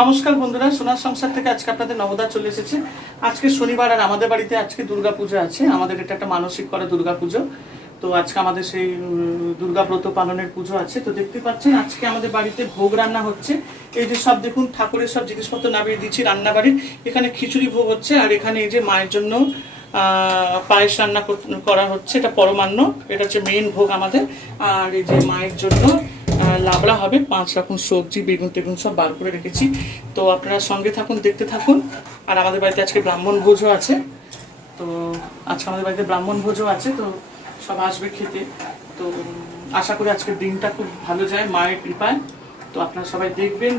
নমস্কার বন্ধুরা, সোনার সংসার থেকে আজকে আপনাদের নবদা চলে এসেছে। আজকে শনিবার আর আমাদের বাড়িতে আজকে দুর্গাপূজা আছে। আমাদের এটা একটা মানসিক করা দুর্গাপুজো। তো আজকে আমাদের সেই দুর্গাব্রত পালনের পুজো আছে। তো দেখতে পাচ্ছেন আজকে আমাদের বাড়িতে ভোগ রান্না হচ্ছে। এই যে সব দেখুন ঠাকুরের সব জিনিসপত্র নামিয়ে দিচ্ছি রান্নাবাড়ির। এখানে খিচুড়ি ভোগ হচ্ছে, আর এখানে এই যে মায়ের জন্য পায়েস রান্না করা হচ্ছে। এটা পরমান্ন, এটা হচ্ছে মেইন ভোগ আমাদের। আর এই যে মায়ের জন্য লাবড়া হবে, 5 রকম সবজি, বেগুন টেগুন সব বার করে রেখেছি। তো আপনারা সঙ্গে থাকুন, দেখতে থাকুন। আর আমাদের বাড়িতে আজকে ব্রাহ্মণ ভোজও আছে। তো আজকে আমাদের বাড়িতে ব্রাহ্মণ ভোজও আছে, তো সব আসবে খেতে। তো আশা করি আজকের দিনটা খুব ভালো যায় মায়ের কৃপায়। তো আপনারা সবাই দেখবেন,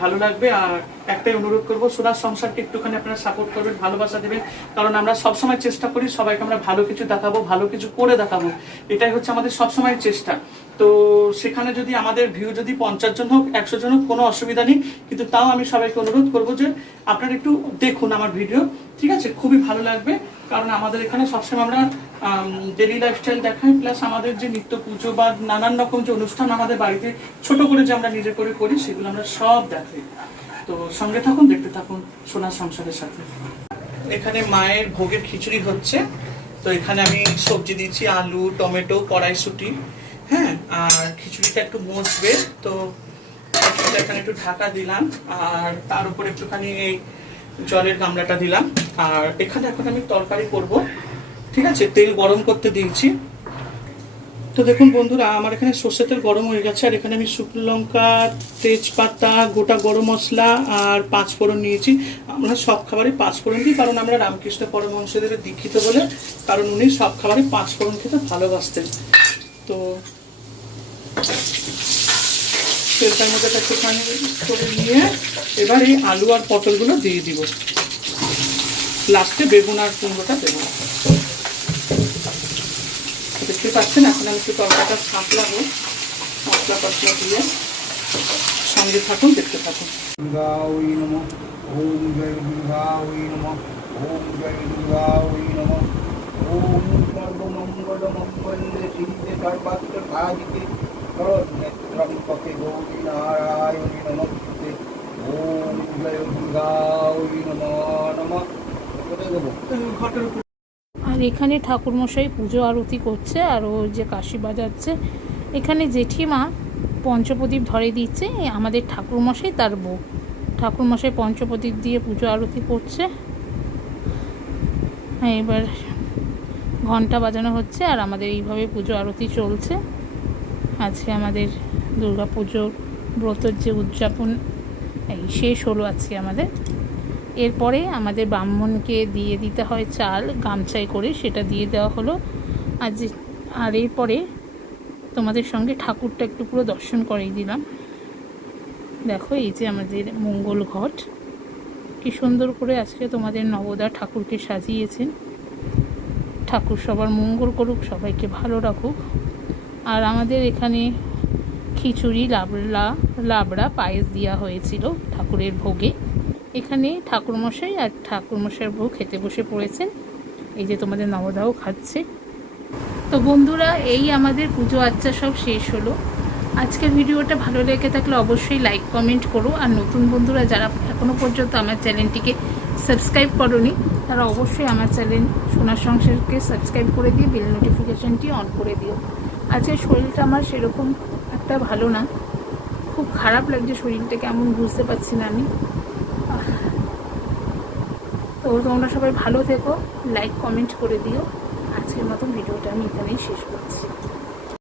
ভালো লাগবে। আর একটাই অনুরোধ করবো, সোনার সংসারকে একটুখানি আপনারা সাপোর্ট করবেন, ভালোবাসা দেবেন। কারণ আমরা সবসময় চেষ্টা করি সবাইকে আমরা ভালো কিছু দেখাবো, ভালো কিছু করে দেখাবো। এটাই হচ্ছে আমাদের সবসময় চেষ্টা। তো সেখানে যদি আমাদের ভিউ যদি 50 জন হোক, 100 জন হোক, কোনো অসুবিধা নেই। কিন্তু তাও আমি সবাইকে অনুরোধ করবো যে আপনারা একটু দেখুন আমার ভিডিও, ঠিক আছে? খুবই ভালো লাগবে। কারণ আমাদের এখানে সবসময় আমরা ডেলি লাইফস্টাইল দেখাই, প্লাস আমাদের যে নিত্য পুজো বা নানান রকম যে অনুষ্ঠান আমাদের বাড়িতে ছোট করে যে আমরা নিজে করে করি, সেগুলো আমরা সব দেখাই। তো সঙ্গে থাকুন, দেখতে থাকুন সোনার সংসারের সাথে। এখানে মায়ের ভোগের খিচুড়ি হচ্ছে। তো এখানে আমি সবজি দিয়েছি, আলু, টমেটো, কড়াইশুঁটি, হ্যাঁ। আর খিচুড়িটা একটু মজবে, তো খিচুড়িটা এখানে একটু ঢাকা দিলাম। আর তার উপর একটুখানি এই জলের গামলাটা দিলাম। আর এখানে এখন আমি তরকারি করব, ঠিক আছে? তেল গরম করতে দিয়েছি। তো দেখুন বন্ধুরা, আমার এখানে সর্ষের তেল গরম হয়ে গেছে। আর এখানে আমি শুকনো লঙ্কা, তেজপাতা, গোটা গরম মশলা আর 5 ফোড়ন নিয়েছি। আমরা সব খাবারে 5 ফোড়ন দিই, কারণ আমরা রামকৃষ্ণ পরমহংসদেব দীক্ষিত বলে। কারণ উনি সব খাবারে 5 ফোড়ন খেতে ভালোবাসতেন। তো তেলটার মধ্যে একটুখানি করে নিয়ে এবার এই আলু আর পটলগুলো দিয়ে দিব। লাস্টে বেগুন আর কুমড়োটা দেবো। দেখতে পাচ্ছেন এখন আমি একটু তরকারিটা সাঁতলাবো মশলা টসলা দিয়ে। সঙ্গে থাকুন, দেখতে থাকুন। ওম জয় দুর্গাই নমঃ, ওম জয় দুর্গাই নমঃ, ওম সর্বমঙ্গল মঙ্গলে শিবে সর্বাত্র সাধিকে শরণ্যেত্রং পথে গৌরী নারায়ণী নমস্তে। ওম জয় দুর্গাই নমঃ। আর এখানে ঠাকুরমশাই পুজো আরতি করছে, আর ও যে কাশি বাজাচ্ছে। এখানে জেঠিমা পঞ্চপ্রদীপ ধরে দিচ্ছে, আমাদের ঠাকুরমশাই তার বউ। ঠাকুরমশাই পঞ্চপ্রদীপ দিয়ে পুজো আরতি করছে। এবার ঘন্টা বাজানো হচ্ছে, আর আমাদের এইভাবে পুজো আরতি চলছে। আজকে আমাদের দুর্গা পুজোর ব্রতর যে উদযাপন এই শেষ হলো আজকে আমাদের। এরপরে আমাদের ব্রাহ্মণকে দিয়ে দিতে হয় চাল, গামছায় করে সেটা দিয়ে দেওয়া হলো আজ। আর এরপরে তোমাদের সঙ্গে ঠাকুরটা একটু পুরো দর্শন করিয়ে দিলাম। দেখো এই যে আমাদের মঙ্গল ঘট, কি সুন্দর করে আজকে তোমাদের নবদা ঠাকুরকে সাজিয়েছেন। ঠাকুর সবার মঙ্গল করুক, সবাইকে ভালো রাখুক। আর আমাদের এখানে খিচুড়ি, লাবড়া পায়েস দেওয়া হয়েছিল ঠাকুরের ভোগে। এখানে ঠাকুরমশাই আর ঠাকুরমশাইয়ের বউ খেতে বসে পড়েছেন। এই যে তোমাদের নবদাও খাচ্ছে। তো বন্ধুরা, এই আমাদের পুজো আচ্চা সব শেষ হলো। আজকের ভিডিওটা ভালো লেগে থাকলে অবশ্যই লাইক কমেন্ট করো। আর নতুন বন্ধুরা যারা এখনও পর্যন্ত আমার চ্যানেলটিকে সাবস্ক্রাইব করোনি, তারা অবশ্যই আমার চ্যানেল সোনার সংসারকে সাবস্ক্রাইব করে দিয়ে বেল নোটিফিকেশানটি অন করে দিও। আজকে শরীরটা আমার সেরকম একটা ভালো না, খুব খারাপ লাগছে শরীরটা, কেমন বুঝতে পারছি না আমি। তো তোমরা সবাই ভালো থেকো, লাইক কমেন্ট করে দিও। আজকের মতন ভিডিওটা আমি এখানেই শেষ করছি।